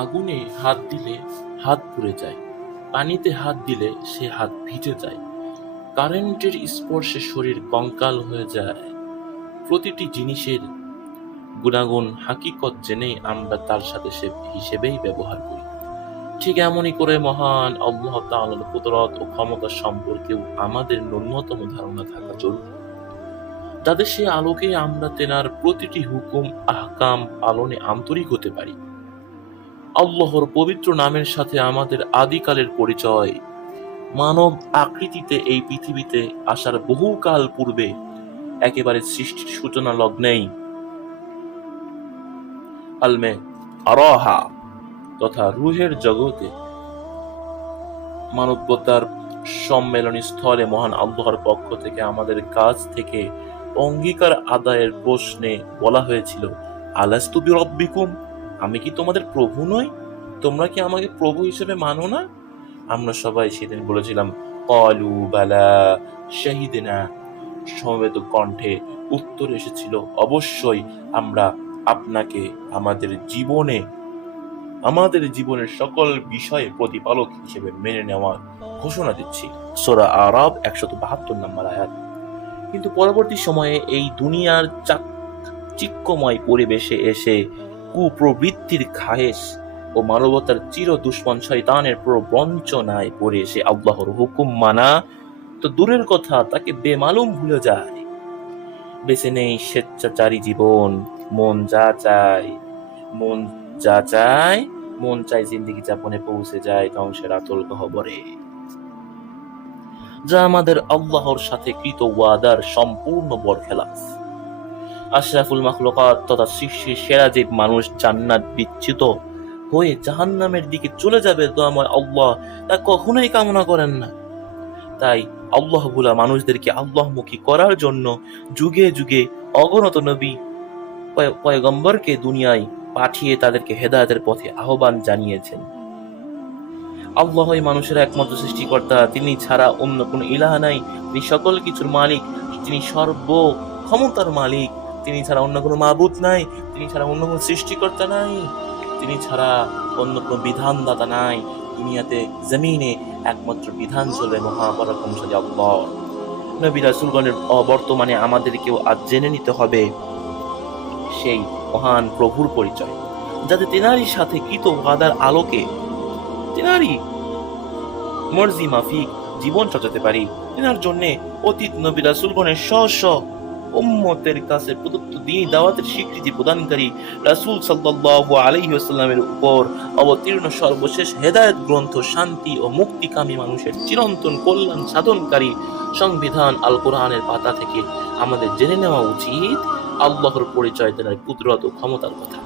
আগুনে হাত দিলে হাত পুড়ে যায়, পানিতে হাত দিলে সে হাত ভিজে যায়, কারেন্টের স্পর্শে শরীর কঙ্কাল হয়ে যায়। প্রতিটি জিনিসের গুণাগুণ হাকিকত জেনেই আমরা তার সাথে সে হিসেবেই ব্যবহার করি। ঠিক এমনই করে মহান আল্লাহ তাআলার কুদরত ও ক্ষমতা সম্পর্কেও আমাদের ন্যূনতম ধারণা থাকা জরুরি, যাতে সে আলোকে আমরা তেনার প্রতিটি হুকুম আহকাম পালনে আন্তরিক হতে পারি। আল্লাহর পবিত্র নামের সাথে আমাদের আদিকালের পরিচয় মানব আকৃতিতে এই পৃথিবীতে আসার বহুকাল পূর্বে, একেবারে সৃষ্টির সূচনা লগ্নেই আলমে আরহা তথা রুহের জগতে মানবতার সম্মেলনী স্থলে মহান আল্লাহর পক্ষ থেকে আমাদের কাছ থেকে অঙ্গীকার আদায়ের প্রশ্নে বলা হয়েছিল, আলাস্তু বিরব্বিকুম, আমি কি তোমাদের প্রভু নই? তোমরা কি আমাকে প্রভু হিসেবে মানো না? আমরা সবাই সেদিন বলেছিলাম, ক্বালু বালা শাহিদনা। সমবেত কণ্ঠে উত্তর এসেছিল, অবশ্যই আমরা আপনাকে আমাদের জীবনের সকল বিষয়ে প্রতিপালক হিসেবে মেনে নেওয়ার ঘোষণা দিচ্ছি। সূরা আরাব 172 নম্বর আয়াত। কিন্তু পরবর্তী সময়ে এই দুনিয়ার চাকচিক্যময় পরিবেশে এসে কুপ্রবৃত্তির খায়েশ ও মানবতার চির দুশ্মন শয়তানের প্রবঞ্চনায় পড়ে এসে আল্লাহর হুকুম মানা তো দূরের কথা, তাকে বেমালুম ভুলে যায়। বেঁচে নেই স্বেচ্ছাচারী জীবন, মন যা চায় জিন্দেগি যাপনে পৌঁছে যায় ধ্বংসের আতল গহ্বরে, যা আমাদের আল্লাহর সাথে কৃত ওয়াদার সম্পূর্ণ বরখেলাফ। আশরাফুল মাখলুকাত তথা সৃষ্টির সেরা জীব মানুষ জান্নাত বিচ্যুত হয়ে জাহান্নামের দিকে চলে যাবে, দয়াময় আল্লাহ তা কখনোই কামনা করেন না। তাই আল্লাহ ভোলা মানুষদেরকে আল্লাহমুখী করার জন্য যুগে যুগে অগণিত নবী পয়গম্বরকে দুনিয়ায় পাঠিয়ে তাদেরকে হেদায়েতের পথে আহ্বান জানিয়েছেন। আল্লাহই মানুষের একমাত্র সৃষ্টিকর্তা, তিনি ছাড়া অন্য কোনো ইলাহ নাই। তিনি সকল কিছুর মালিক, তিনি সর্ব ক্ষমতার মালিক। তিনি ছাড়া অন্য কোনো মাবুদ নাই, তিনি ছাড়া অন্য কোনো সৃষ্টিকর্তা নাই, তিনি ছাড়া অন্য কোনো বিধানদাতা নাই। দুনিয়াতে জমিনে একমাত্র বিধান চলবে মহাপরাক্রমশালী আল্লাহ। নবী রাসূলগণের বর্তমানে আমাদেরকেও আজ জেনে নিতে হবে সেই মহান প্রভুর পরিচয়, যাতে তেনারই সাথে কৃত ওয়াদার আলোকে তেনারই মর্জি মাফিক জীবন সাজাতে পারি। তেনার জন্য অতীত নবী রাসূলগণের স্ব উম্মতের কাছে প্রদত্ত দ্বীন দাওয়াতের স্বীকৃতি প্রদানকারী রাসূল সাল্লাল্লাহু আলাইহি ওয়াসাল্লামের উপর অবতীর্ণ সর্বশেষ হেদায়েত গ্রন্থ, শান্তি ও মুক্তিকামী মানুষের চিরন্তন কল্যাণ সাধনকারী সংবিধান আল কোরআনের পাতা থেকে আমাদের জেনে নেওয়া উচিত আল্লাহর পরিচয়, তেনার কুদরত ও ক্ষমতার কথা,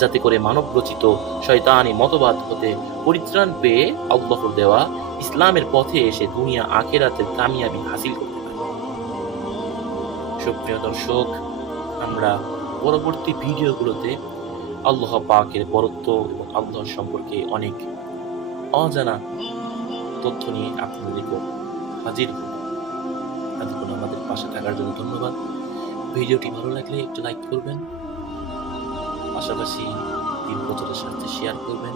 যাতে করে মানব রচিত শয়তানি মতবাদ হতে পরিত্রাণ পেয়ে আল্লাহর দেওয়া ইসলামের পথে এসে দুনিয়া আখিরাতের কামিয়াবি হাসিল করতে পারে। সুপ্রিয় দর্শক, আমরা পরবর্তী ভিডিওগুলোতে আল্লাহ পাকের বরত্ব এবং আল্লাহ সম্পর্কে অনেক অজানা তথ্য নিয়ে আপনাদের নিকট হাজির হব। এতক্ষণ আমাদের পাশে থাকার জন্য ধন্যবাদ। ভিডিওটি ভালো লাগলে একটু লাইক করবেন, পাশাপাশি দিন প্রচারের সাথে শেয়ার করবেন।